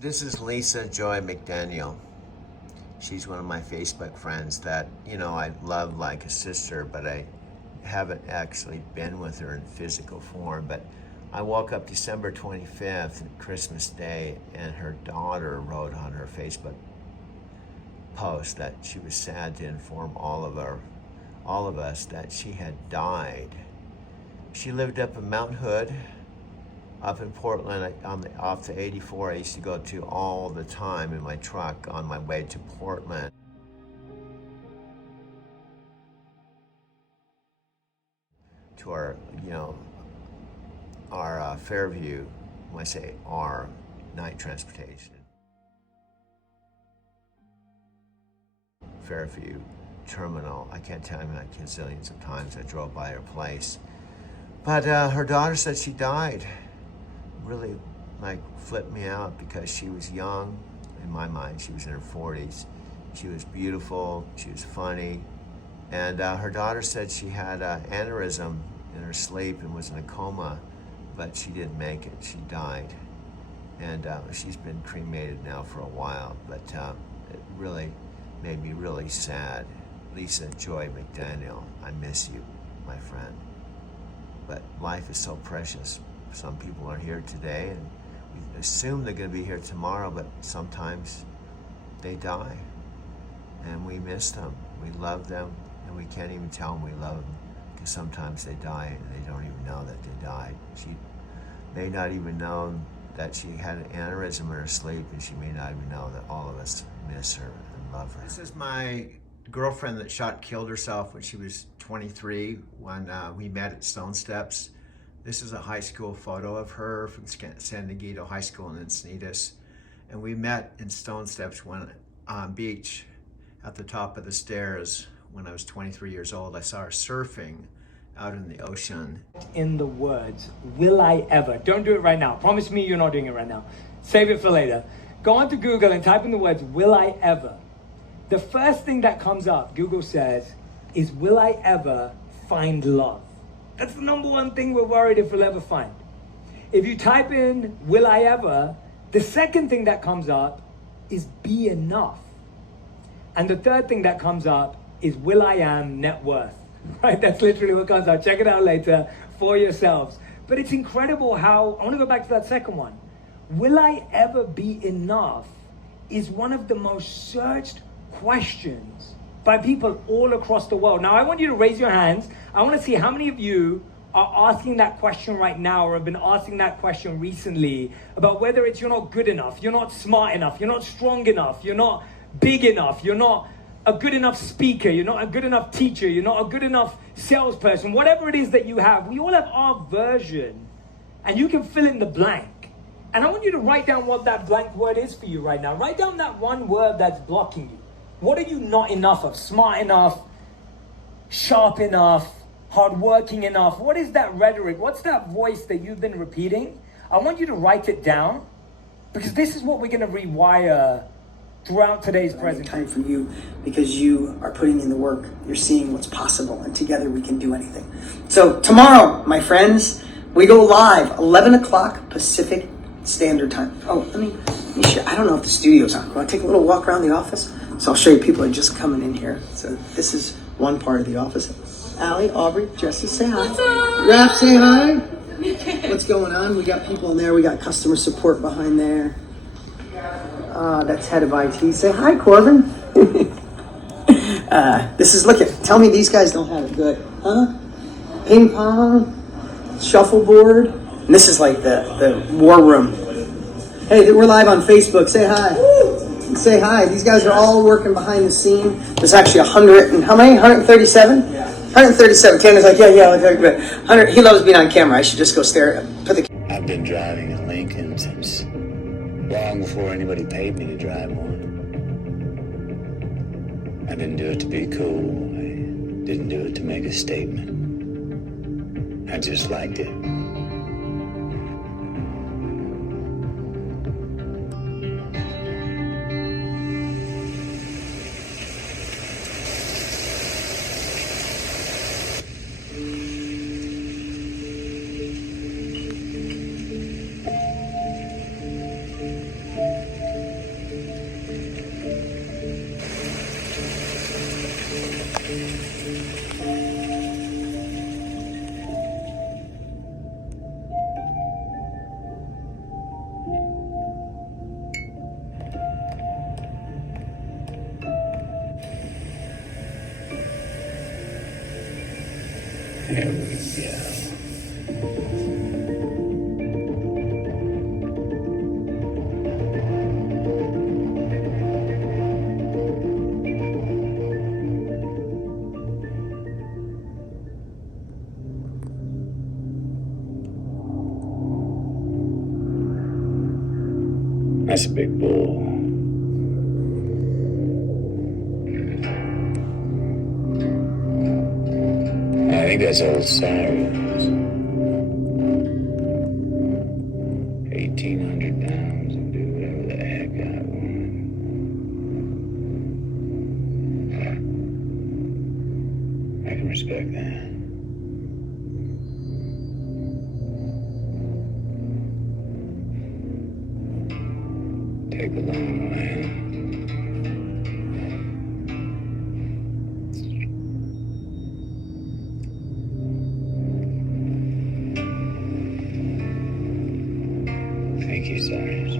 This is Lisa Joy McDaniel. She's one of my Facebook friends that, I love like a sister, but I haven't actually been with her in physical form. But I woke up December 25th, Christmas Day, and her daughter wrote on her Facebook post that she was sad to inform all of us that she had died. She lived up in Mount Hood, up in Portland, off the 84. I used to go to all the time in my truck on my way to Portland. To our Fairview, when I say our, night transportation. Fairview terminal. I can't tell you how many gazillions of times I drove by her place. But her daughter said she died. Really flipped me out because she was young. In my mind, she was in her 40s. She was beautiful, she was funny. And her daughter said she had an aneurysm in her sleep and was in a coma, but she didn't make it, she died. And she's been cremated now for a while, but it really made me really sad. Lisa Joy McDaniel, I miss you, my friend. But life is so precious. Some people are here today and we assume they're going to be here tomorrow, but sometimes they die and we miss them. We love them and we can't even tell them we love them because sometimes they die and they don't even know that they died. She may not even know that she had an aneurysm in her sleep, and she may not even know that all of us miss her and love her. This is my girlfriend that shot and killed herself when she was 23 when we met at Stone Steps. This is a high school photo of her from San Diego High School in Encinitas. And we met in Stone Steps on beach at the top of the stairs when I was 23 years old. I saw her surfing out in the ocean. In the words, will I ever? Don't do it right now. Promise me you're not doing it right now. Save it for later. Go onto Google and type in the words, will I ever? The first thing that comes up, Google says, is will I ever find love? That's the number one thing we're worried if we'll ever find. If you type in, will I ever, the second thing that comes up is be enough. And the third thing that comes up is will I am net worth. Right? That's literally what comes out. Check it out later for yourselves. But it's incredible how, I want to go back to that second one. Will I ever be enough is one of the most searched questions by people all across the world. Now, I want you to raise your hands. I want to see how many of you are asking that question right now or have been asking that question recently about whether it's you're not good enough, you're not smart enough, you're not strong enough, you're not big enough, you're not a good enough speaker, you're not a good enough teacher, you're not a good enough salesperson, whatever it is that you have. We all have our version, and you can fill in the blank. And I want you to write down what that blank word is for you right now. Write down that one word that's blocking you. What are you not enough of? Smart enough, sharp enough, hardworking enough? What is that rhetoric? What's that voice that you've been repeating? I want you to write it down, because this is what we're going to rewire throughout today's presentation. Time for you because you are putting in the work. You're seeing what's possible, and together we can do anything. So tomorrow, my friends, we go live 11 o'clock Pacific Standard Time. Oh, let me show. I don't know if the studio's on. Want to take a little walk around the office? So I'll show you. People are just coming in here. So this is one part of the office. Allie, Aubrey, Jessica, say hi. What's up? Raph, say hi. What's going on? We got people in there. We got customer support behind there. That's head of IT. Say hi, Corbin. This is, look at, tell me these guys don't have it good, huh? Ping pong, shuffleboard. And this is like the war room. Hey, we're live on Facebook. Say hi. Say hi. These guys are all working behind the scene. There's actually 100 and how many? 137? Yeah. 137. Tanner's like, yeah, like, 100. He loves being on camera. I should just go stare. I've been driving a Lincoln since long before anybody paid me to drive one. I didn't do it to be cool. I didn't do it to make a statement. I just liked it. That's a big bull. I think that's old Cyrus. 1,800 pounds and do whatever the heck I want. I can respect that. Take a long way. Thank you, Cyrus.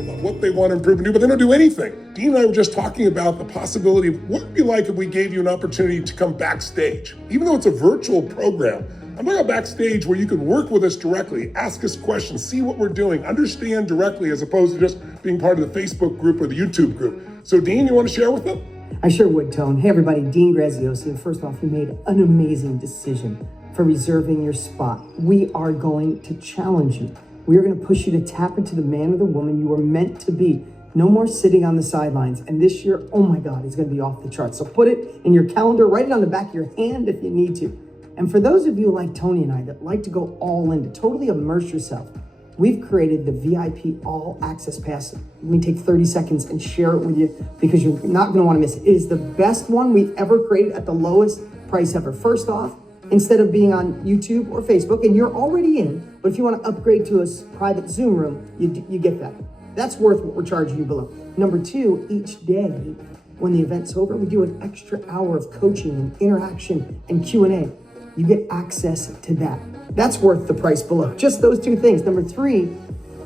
About what they want to improve and do, but they don't do anything. Dean and I were just talking about the possibility of what it'd be like if we gave you an opportunity to come backstage. Even though it's a virtual program, I'm talking about backstage where you can work with us directly, ask us questions, see what we're doing, understand directly as opposed to just being part of the Facebook group or the YouTube group. So Dean, you want to share with them? I sure would, Tone. Hey, everybody, Dean Graziosi. And first off, you made an amazing decision for reserving your spot. We are going to challenge you. We are going to push you to tap into the man or the woman you were meant to be. No more sitting on the sidelines. And this year, oh my God, it's going to be off the charts. So put it in your calendar, write it on the back of your hand if you need to. And for those of you like Tony and I that like to go all in, to totally immerse yourself, we've created the VIP All Access Pass. Let me take 30 seconds and share it with you because you're not going to want to miss it. It is the best one we've ever created at the lowest price ever. First off, instead of being on YouTube or Facebook, and you're already in, but if you want to upgrade to a private Zoom room, you get that. That's worth what we're charging you below. Number two, each day when the event's over, we do an extra hour of coaching and interaction and Q&A. You get access to that. That's worth the price below. Just those two things. Number three,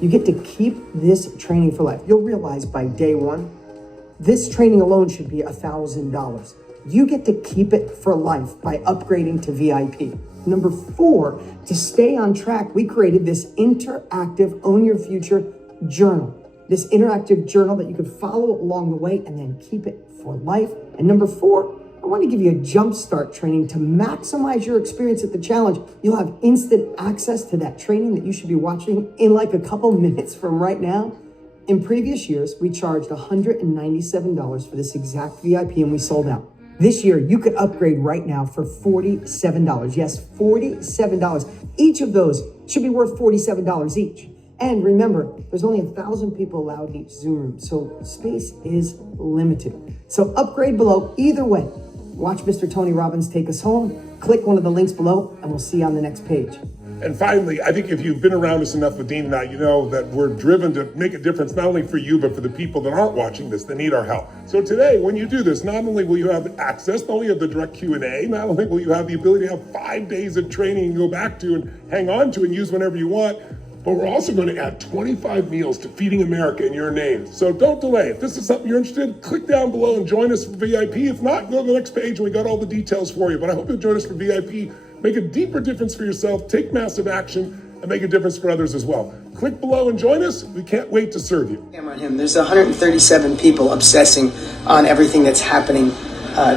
you get to keep this training for life. You'll realize by day one, this training alone should be $1,000. You get to keep it for life by upgrading to VIP. Number four, to stay on track, we created this interactive Own Your Future journal. This interactive journal that you can follow along the way and then keep it for life. And number four, I want to give you a jumpstart training to maximize your experience at the challenge. You'll have instant access to that training that you should be watching in like a couple minutes from right now. In previous years, we charged $197 for this exact VIP and we sold out. This year, you could upgrade right now for $47. Yes, $47. Each of those should be worth $47 each. And remember, there's only 1,000 people allowed in each Zoom room, so space is limited. So upgrade below either way. Watch Mr. Tony Robbins take us home, click one of the links below, and we'll see you on the next page. And finally, I think if you've been around us enough with Dean and I, you know that we're driven to make a difference, not only for you, but for the people that aren't watching this, that need our help. So today, when you do this, not only will you have access, not only have the direct Q&A, not only will you have the ability to have 5 days of training to go back to and hang on to and use whenever you want, but we're also going to add 25 meals to Feeding America in your name. So don't delay. If this is something you're interested in, click down below and join us for VIP. If not, go to the next page and we got all the details for you. But I hope you'll join us for VIP. Make a deeper difference for yourself, take massive action, and make a difference for others as well. Click below and join us. We can't wait to serve you. Camera on him. There's 137 people obsessing on everything that's happening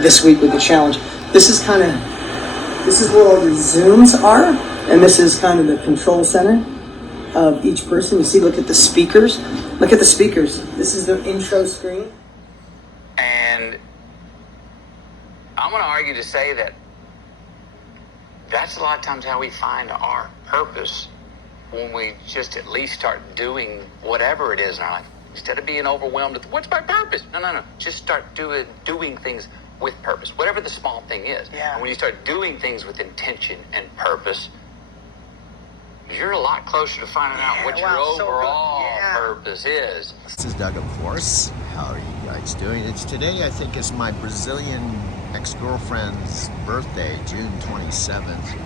this week with the challenge. This is where all your Zooms are, and this is kind of the control center of each person. You see, look at the speakers. Look at the speakers. This is the intro screen. And I'm going to argue to say that that's a lot of times how we find our purpose, when we just at least start doing whatever it is in our life. Instead of being overwhelmed with, what's my purpose? No. Just start doing things with purpose, whatever the small thing is. Yeah. And when you start doing things with intention and purpose, you're a lot closer to finding out what your overall purpose is. This is Doug, of course. How are you guys doing? Today, I think, is my Brazilian ex-girlfriend's birthday, June 27th.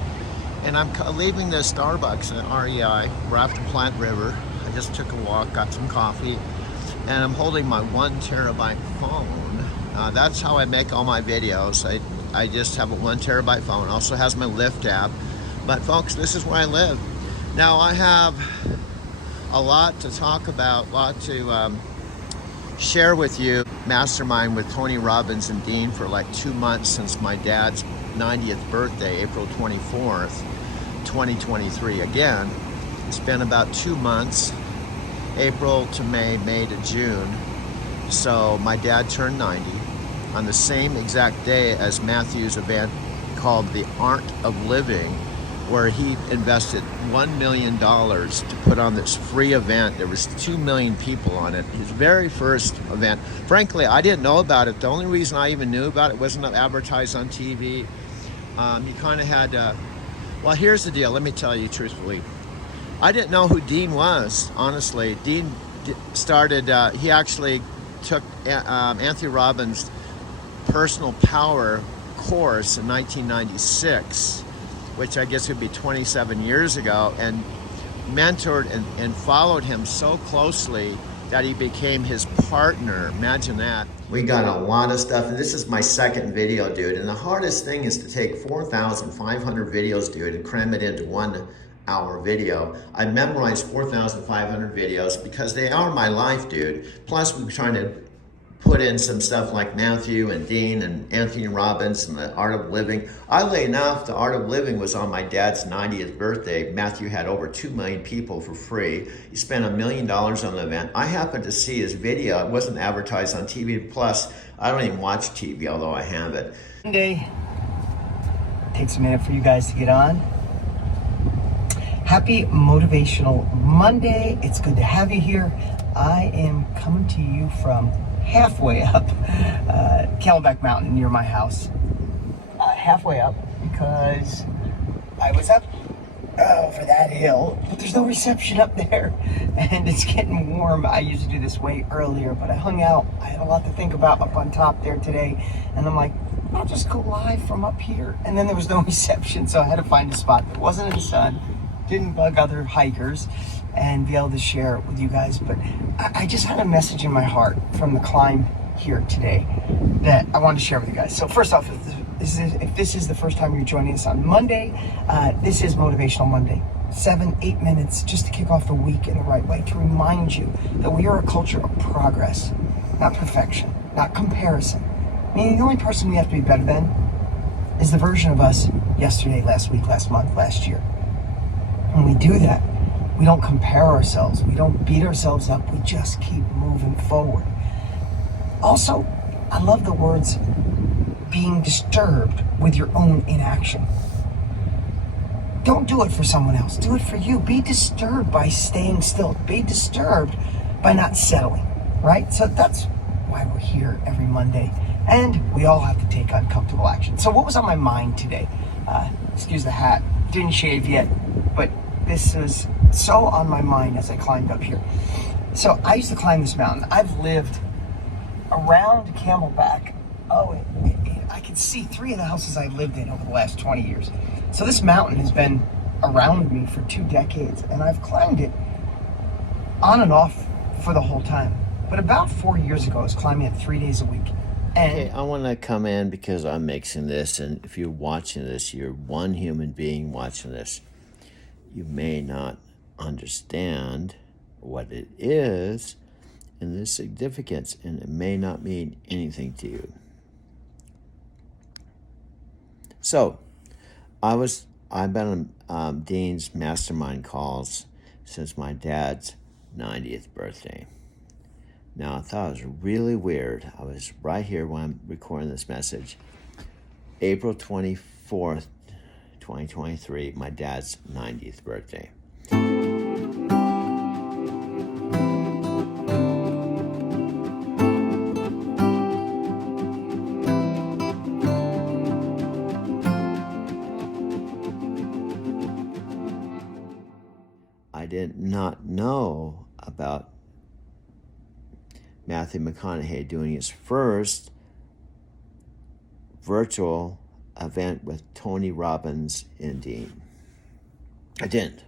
And I'm leaving the Starbucks in REI. We're off to Plant River. I just took a walk, got some coffee, and I'm holding my 1 terabyte phone. That's how I make all my videos. I just have a 1 terabyte phone. Also has my Lyft app. But folks, this is where I live. Now I have a lot to talk about, a lot to share with you. Mastermind with Tony Robbins and Dean for like 2 months since my dad's 90th birthday, April 24th, 2023. Again, it's been about 2 months, April to May, May to June. So my dad turned 90 on the same exact day as Matthew's event called The Art of Living, where he invested $1 million to put on this free event. There was 2 million people on it. His very first event. Frankly, I didn't know about it. The only reason I even knew about it wasn't advertised on TV. You kind of had to, well, here's the deal. Let me tell you truthfully. I didn't know who Dean was, honestly. Dean started, he actually took Anthony Robbins' personal power course in 1996, which I guess would be 27 years ago, and mentored and followed him so closely that he became his partner. Imagine that. We got a lot of stuff, and this is my second video, dude. And the hardest thing is to take 4,500 videos, dude, and cram it into 1 hour video. I memorized 4,500 videos because they are my life, dude. Plus, we're trying to put in some stuff like Matthew and Dean and Anthony Robbins and The Art of Living. Oddly enough, The Art of Living was on my dad's 90th birthday. Matthew had over 2 million people for free. He spent $1 million on the event. I happened to see his video. It wasn't advertised on TV. Plus, I don't even watch TV, although I have it. Monday. Takes a minute for you guys to get on. Happy Motivational Monday. It's good to have you here. I am coming to you from halfway up Camelback Mountain near my house. Halfway up because I was up over that hill, but there's no reception up there and it's getting warm. I used to do this way earlier, but I hung out. I had a lot to think about up on top there today, and I'm like, I'll just go live from up here. And then there was no reception, so I had to find a spot that wasn't in the sun, didn't bug other hikers, and be able to share it with you guys. But I just had a message in my heart from the climb here today that I wanted to share with you guys. So first off, if this is the first time you're joining us on Monday, this is Motivational Monday. 7-8 minutes just to kick off the week in the right way, to remind you that we are a culture of progress, not perfection, not comparison. Meaning the only person we have to be better than is the version of us yesterday, last week, last month, last year. When we do that, we don't compare ourselves. We don't beat ourselves up. We just keep moving forward. Also, I love the words being disturbed with your own inaction. Don't do it for someone else. Do it for you. Be disturbed by staying still. Be disturbed by not settling, right? So that's why we're here every Monday. And we all have to take uncomfortable action. So what was on my mind today? Excuse the hat. Didn't shave yet, but this is so on my mind as I climbed up here. So I used to climb this mountain. I've lived around Camelback. I can see 3 of the houses I've lived in over the last 20 years. So this mountain has been around me for 2 decades, and I've climbed it on and off for the whole time. But about 4 years ago, I was climbing it 3 days a week. Okay, I want to come in because I'm mixing this, and if you're watching this, you're one human being watching this. You may not understand what it is and the significance, and it may not mean anything to you. So, I've been on Dean's mastermind calls since my dad's 90th birthday. Now, I thought it was really weird. I was right here when I'm recording this message. April 24th, 2023, my dad's 90th birthday. I did not know about Matthew McConaughey doing his first virtual event with Tony Robbins and Dean. I didn't.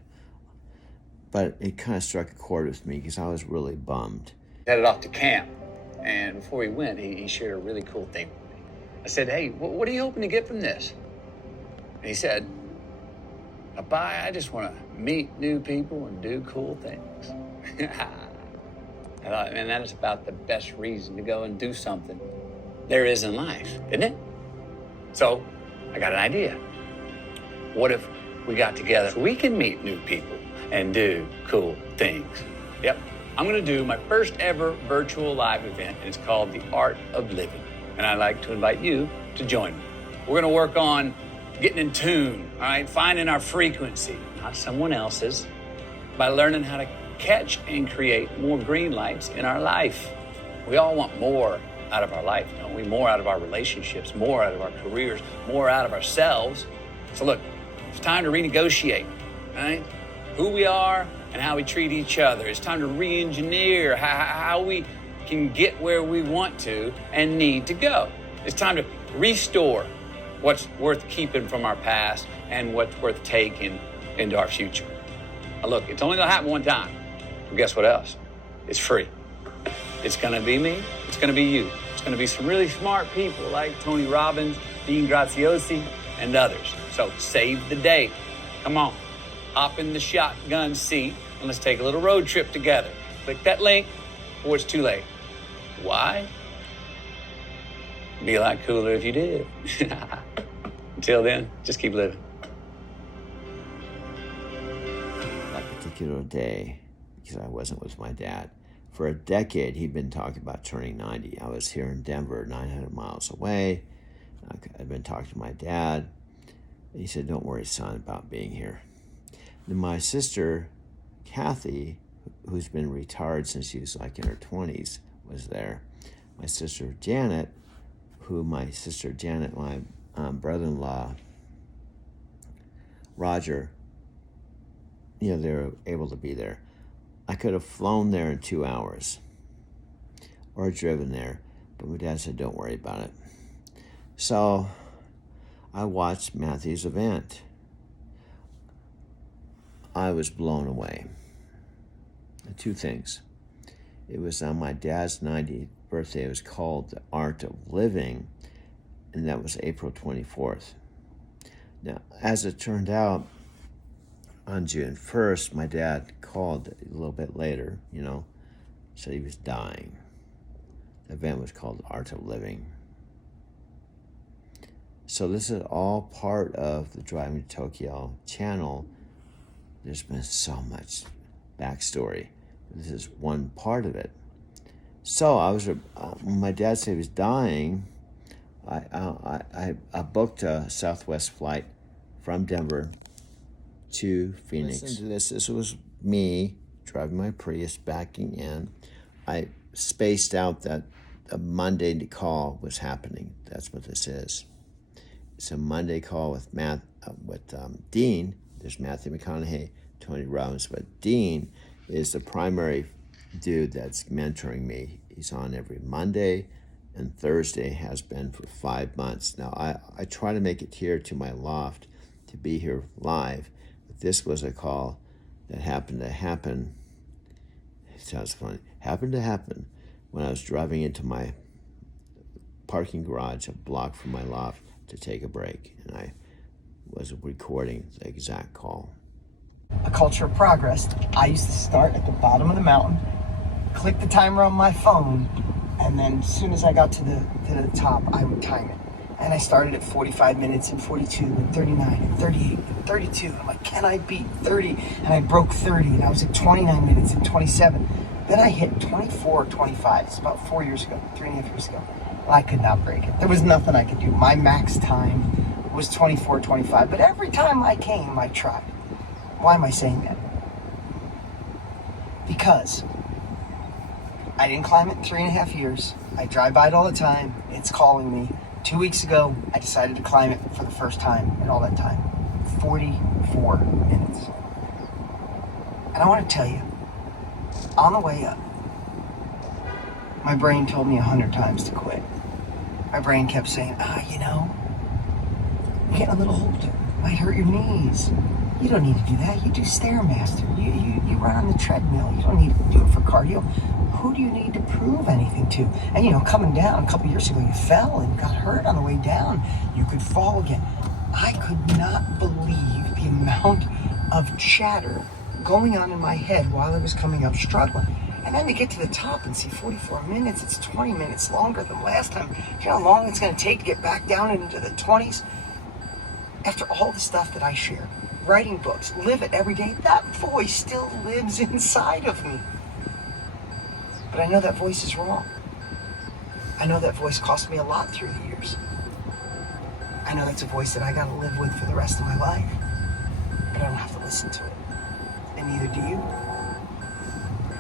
But it kind of struck a chord with me because I was really bummed. Headed off to camp, and before he went, he shared a really cool thing with me. I said, hey, what are you hoping to get from this? And he said, Abai, I just want to meet new people and do cool things. I thought, man, that is about the best reason to go and do something there is in life, isn't it? So I got an idea. What if we got together so we can meet new people and do cool things? Yep, I'm gonna do my first ever virtual live event, and it's called The Art of Living. And I'd like to invite you to join me. We're gonna work on getting in tune, all right? Finding our frequency, not someone else's, by learning how to catch and create more green lights in our life. We all want more out of our life, don't we? More out of our relationships, more out of our careers, more out of ourselves. So look, it's time to renegotiate, right? Who we are and how we treat each other. It's time to re-engineer how we can get where we want to and need to go. It's time to restore what's worth keeping from our past and what's worth taking into our future. Now look, it's only gonna happen one time. Well, guess what else? It's free. It's gonna be me, it's gonna be you. It's gonna be some really smart people like Tony Robbins, Dean Graziosi, and others. So save the date. Come on, hop in the shotgun seat and let's take a little road trip together. Click that link before it's too late. Why? Be a lot cooler if you did. Until then, just keep living. That particular day, because I wasn't with my dad, for a decade he'd been talking about turning 90. I was here in Denver, 900 miles away. I'd been talking to my dad. He said, don't worry, son, about being here. Then my sister, Kathy, who's been retired since she was like in her 20s, was there. My sister, Janet, my brother-in-law, Roger, they were able to be there. I could have flown there in 2 hours or driven there, but my dad said, don't worry about it. So I watched Matthew's event. I was blown away. Two things. It was on my dad's 90th birthday. It was called The Art of Living, and that was April 24th. Now, as it turned out, on June 1st, my dad called a little bit later, said he was dying. The event was called The Art of Living. So this is all part of the Driving to Tokyo channel. There's been so much backstory. This is one part of it. So when my dad said he was dying, I booked a Southwest flight from Denver to Phoenix. Listen to this. This was me driving my Prius, backing in. I spaced out that a Monday call was happening. That's what this is. It's a Monday call with Dean. There's Matthew McConaughey, Tony Robbins, but Dean is the primary dude that's mentoring me. He's on every Monday and Thursday, has been for 5 months. Now, I try to make it here to my loft to be here live, but this was a call that happened to happen. It sounds funny. Happened to happen when I was driving into my parking garage a block from my loft to take a break, and I was recording the exact call. A culture of progress. I used to start at the bottom of the mountain, click the timer on my phone, and then as soon as I got to the top, I would time it. And I started at 45 minutes and 42 and 39 and 38 and 32. I'm like, can I beat 30? And I broke 30, and I was at 29 minutes and 27. Then I hit 24 or 25. It's about 4 years ago, 3.5 years ago. I could not break it. There was nothing I could do. My max time was 24, 25. But every time I came, I tried. Why am I saying that? Because I didn't climb it in 3.5 years. I drive by it all the time. It's calling me. 2 weeks ago, I decided to climb it for the first time in all that time. 44 minutes. And I want to tell you, on the way up, my brain told me 100 times to quit. My brain kept saying, you're getting a little older. Might hurt your knees. You don't need to do that. You do Stairmaster. You run on the treadmill. You don't need to do it for cardio. who do you need to prove anything to? And you know, coming down a couple years ago, you fell and got hurt on the way down. You could fall again. I could not believe the amount of chatter going on in my head while I was coming up struggling. And then to get to the top and see 44 minutes, it's 20 minutes longer than last time. You know how long it's going to take to get back down into the 20s? After all the stuff that I share, writing books, live it every day, that voice still lives inside of me. But I know that voice is wrong. I know that voice cost me a lot through the years. I know that's a voice that I got to live with for the rest of my life. But I don't have to listen to it. And neither do you.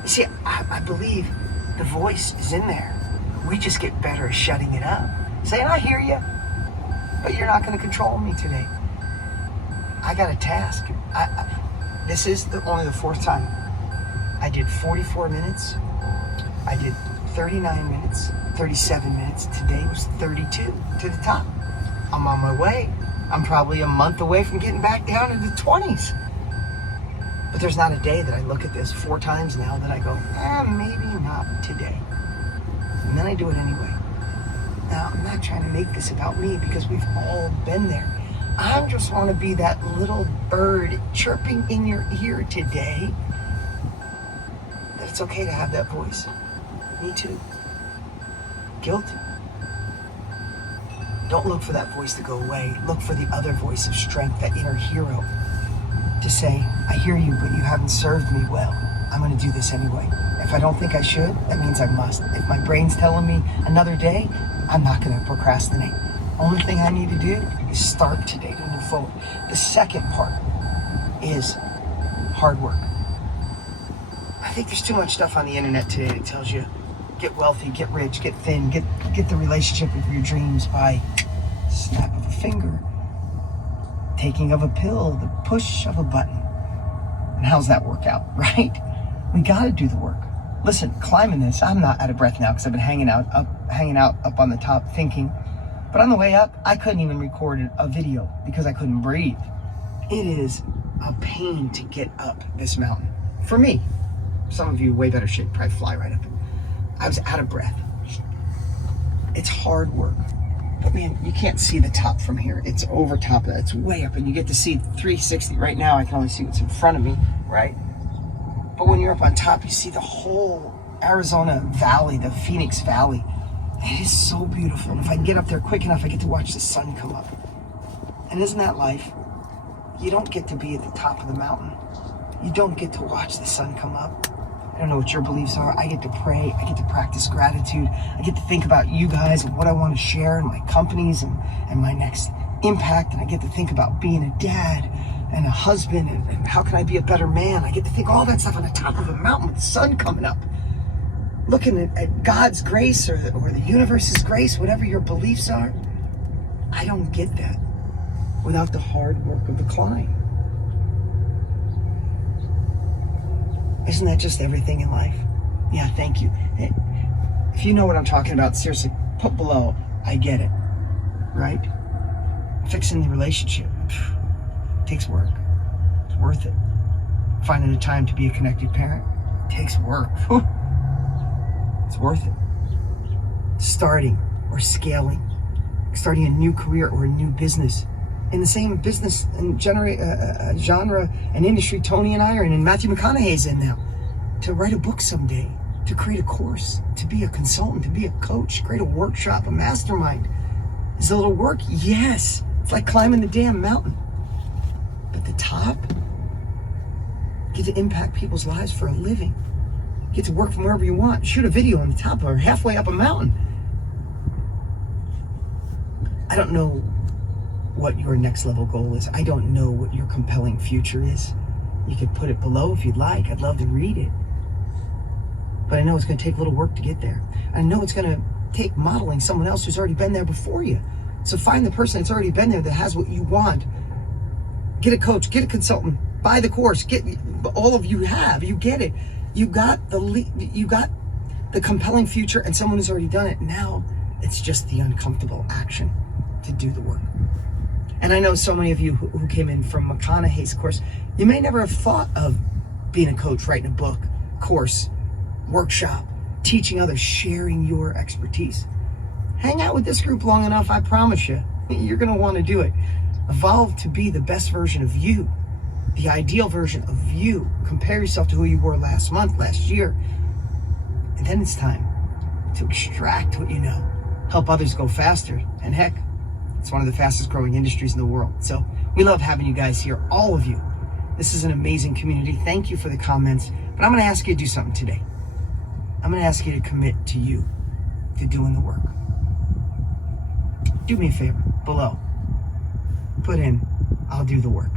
You see, I believe the voice is in there. We just get better at shutting it up. Saying, I hear you, but you're not going to control me today. I got a task. This is only the fourth time. I did 44 minutes. I did 39 minutes, 37 minutes. Today was 32 to the top. I'm on my way. I'm probably a month away from getting back down into the 20s. But there's not a day that I look at this 4 times now that I go, maybe not today. And then I do it anyway. Now, I'm not trying to make this about me because we've all been there. I just want to be that little bird chirping in your ear today that it's okay to have that voice. Me too. Guilty. Don't look for that voice to go away. Look for the other voice of strength, that inner hero, to say, I hear you, but you haven't served me well. I'm going to do this anyway. If I don't think I should, that means I must. If my brain's telling me another day, I'm not going to procrastinate. Only thing I need to do is start today to move forward. The second part is hard work. I think there's too much stuff on the internet today that tells you get wealthy, get rich, get thin, get the relationship of your dreams by snap of a finger, taking of a pill, the push of a button. And how's that work out, right? We got to do the work. Listen, climbing this, I'm not out of breath now because I've been hanging out up on the top thinking. But on the way up, I couldn't even record a video because I couldn't breathe. It is a pain to get up this mountain. For me, some of you way better shape, probably fly right up it. I was out of breath. It's hard work. But man, you can't see the top from here. It's over top of that. It's way up, and you get to see 360. Right now, I can only see what's in front of me, right? But when you're up on top, you see the whole Arizona Valley, the Phoenix Valley. It is so beautiful. And if I can get up there quick enough, I get to watch the sun come up. And isn't that life? You don't get to be at the top of the mountain. You don't get to watch the sun come up. I don't know what your beliefs are. I get to pray. I get to practice gratitude. I get to think about you guys and what I want to share and my companies and my next impact. And I get to think about being a dad and a husband and how can I be a better man. I get to think all that stuff on the top of a mountain with the sun coming up. Looking at God's grace or the universe's grace, whatever your beliefs are. I don't get that without the hard work of the climb. Isn't that just everything in life? Yeah, thank you. If you know what I'm talking about, seriously, put below, I get it, right? Fixing the relationship takes work. It's worth it. Finding the time to be a connected parent takes work. Whew. It's worth it. Starting or scaling, starting a new career or a new business in the same business and generate a genre and industry Tony and I are in, and Matthew McConaughey's in now. To write a book someday, to create a course, to be a consultant, to be a coach, create a workshop, a mastermind. Is it a little work? Yes. It's like climbing the damn mountain. But the top, you get to impact people's lives for a living. You get to work from wherever you want. Shoot a video on the top or halfway up a mountain. I don't know what your next level goal is. I don't know what your compelling future is. You could put it below if you'd like. I'd love to read it. But I know it's going to take a little work to get there. I know it's going to take modeling someone else who's already been there before you. So find the person that's already been there that has what you want. Get a coach, get a consultant, buy the course, get all of you have, you get it. You got the compelling future and someone who's already done it. Now it's just the uncomfortable action to do the work. And I know so many of you who came in from McConaughey's course, you may never have thought of being a coach, writing a book, course, workshop, teaching others, sharing your expertise. Hang out with this group long enough, I promise you, you're going to want to do it. Evolve to be the best version of you, the ideal version of you. Compare yourself to who you were last month, last year. And then it's time to extract what you know, help others go faster. And heck, it's one of the fastest growing industries in the world. So we love having you guys here, all of you. This is an amazing community. Thank you for the comments. But I'm going to ask you to do something today. I'm going to ask you to commit to you, to doing the work. Do me a favor, below. Put in, I'll do the work.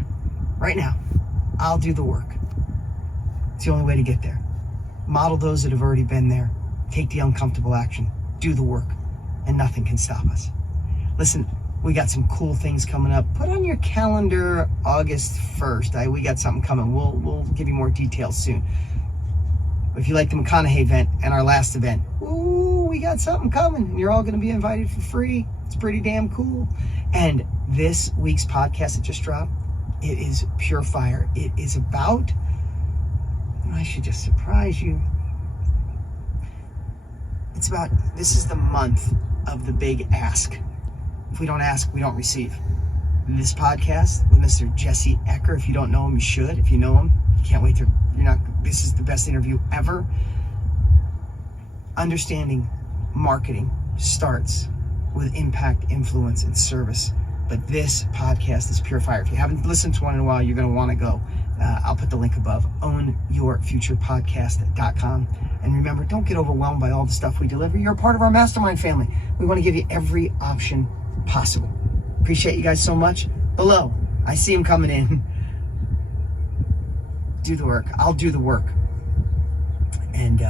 Right now, I'll do the work. It's the only way to get there. Model those that have already been there. Take the uncomfortable action. Do the work. And nothing can stop us. Listen, we got some cool things coming up. Put on your calendar August 1st. We got something coming. We'll give you more details soon. If you like the McConaughey event and our last event, ooh, we got something coming. And you're all going to be invited for free. It's pretty damn cool. And this week's podcast that just dropped, it is pure fire. It is about, I should just surprise you. It's about, this is the month of the big ask. If we don't ask, we don't receive. This podcast with Mr. Jesse Ecker, if you don't know him, you should. If you know him, you can't wait to, this is the best interview ever. Understanding marketing starts with impact, influence, and service. But this podcast is pure fire. If you haven't listened to one in a while, you're going to want to go. I'll put the link above, ownyourfuturepodcast.com. And remember, don't get overwhelmed by all the stuff we deliver. You're a part of our mastermind family. We want to give you every option possible. Appreciate you guys so much. Below, I see them coming in. Do the work. I'll do the work. And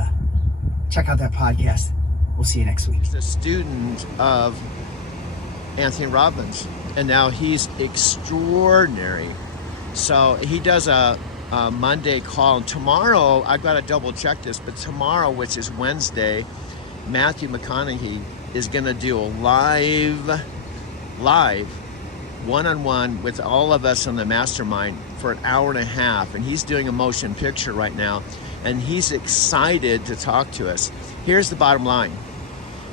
check out that podcast. We'll see you next week. He's a student of Anthony Robbins, and now he's extraordinary. So he does a Monday call, and tomorrow, I've got to double check this, but tomorrow, which is Wednesday, Matthew McConaughey is going to do a live one-on-one with all of us on the mastermind for an hour and a half, and he's doing a motion picture right now, and he's excited to talk to us. Here's the bottom line.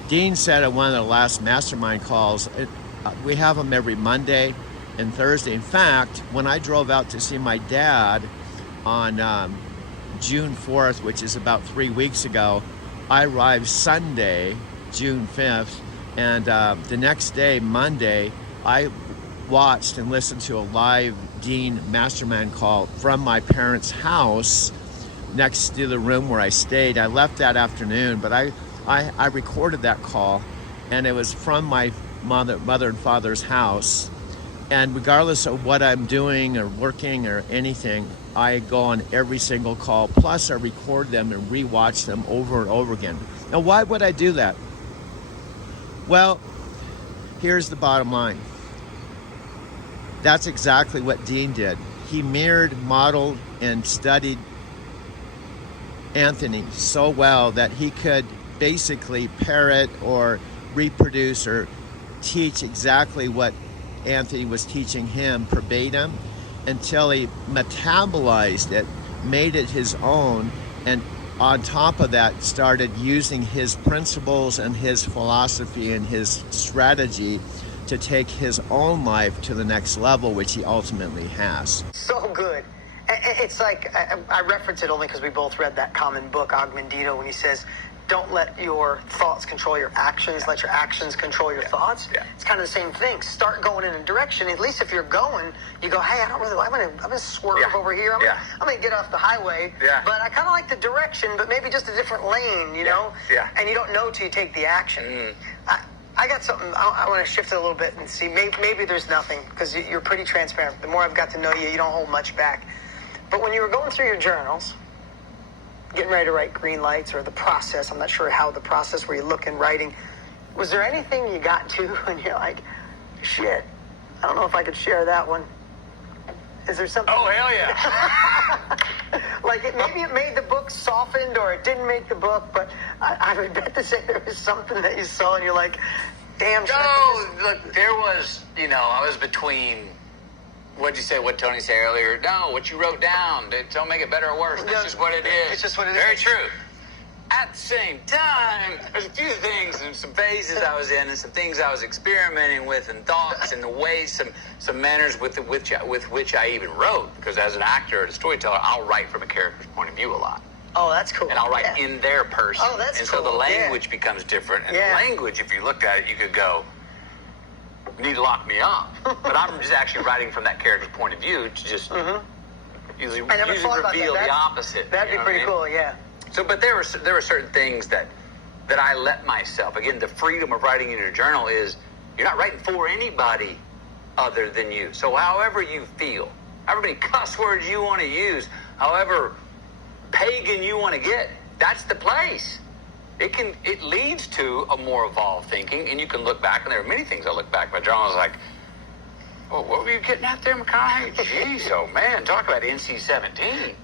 Dean said at one of the last mastermind calls, we have them every Monday and Thursday. In fact, when I drove out to see my dad on June 4th, which is about 3 weeks ago, I arrived Sunday, June 5th, and the next day, Monday, I watched and listened to a live Dean mastermind call from my parents' house next to the room where I stayed. I left that afternoon, but I recorded that call, and it was from my mother and father's house. And regardless of what I'm doing or working or anything, I go on every single call. Plus, I record them and rewatch them over and over again. Now, why would I do that? Well, here's the bottom line. That's exactly what Dean did. He mirrored, modeled, and studied Anthony so well that he could basically parrot or reproduce or teach exactly what Anthony was teaching him verbatim until he metabolized it, made it his own, and on top of that started using his principles and his philosophy and his strategy to take his own life to the next level, which he ultimately has. So good. It's like, I reference it only because we both read that common book, Og Mandino, when he says, don't let your thoughts control your actions, let your actions control your thoughts. It's kind of the same thing. Start going in a direction. At least if you're going, you go, hey, I'm gonna swerve over here. I'm gonna get off the highway. But I kind of like the direction, but maybe just a different lane, you know? And you don't know till you take the action. I got something, I want to shift it a little bit and see, maybe there's nothing, because you're pretty transparent. The more I've got to know you, you don't hold much back. But when you were going through your journals, getting ready to write green lights, or the process, I'm not sure how the process where you look and writing, was there anything you got to and you're like, shit, I don't know if I could share that one? Is there something? Oh, hell yeah. Like maybe it made the book softened or it didn't make the book, but I would bet to say there was something that you saw and you're like, damn. No, look, there was, I was between, what'd you say, what Tony said earlier? No, what you wrote down, don't make it better or worse. That's just what it is. It's just what it is. Very true. at the same time, there's a few things and some phases I was in and some things I was experimenting with and thoughts and the ways, some manners with which I even wrote. Because as an actor and a storyteller, I'll write from a character's point of view a lot. Oh, that's cool. And I'll write in their person. Oh, that's and cool. And so the Yeah. language becomes different. And Yeah. the language, if you looked at it, you could go, you need to lock me up. But I'm just actually writing from that character's point of view to just usually I never thought about reveal that. the opposite. That'd you be know pretty what I mean? cool, yeah. So, but there were certain things that I let myself. Again, the freedom of writing in your journal is you're not writing for anybody other than you. So, however you feel, however many cuss words you want to use, however pagan you want to get, that's the place. It leads to a more evolved thinking, and you can look back, and there are many things I look back at my journal. I was like, well, what were you getting at there, McConaughey? Jeez, oh man, talk about NC-17.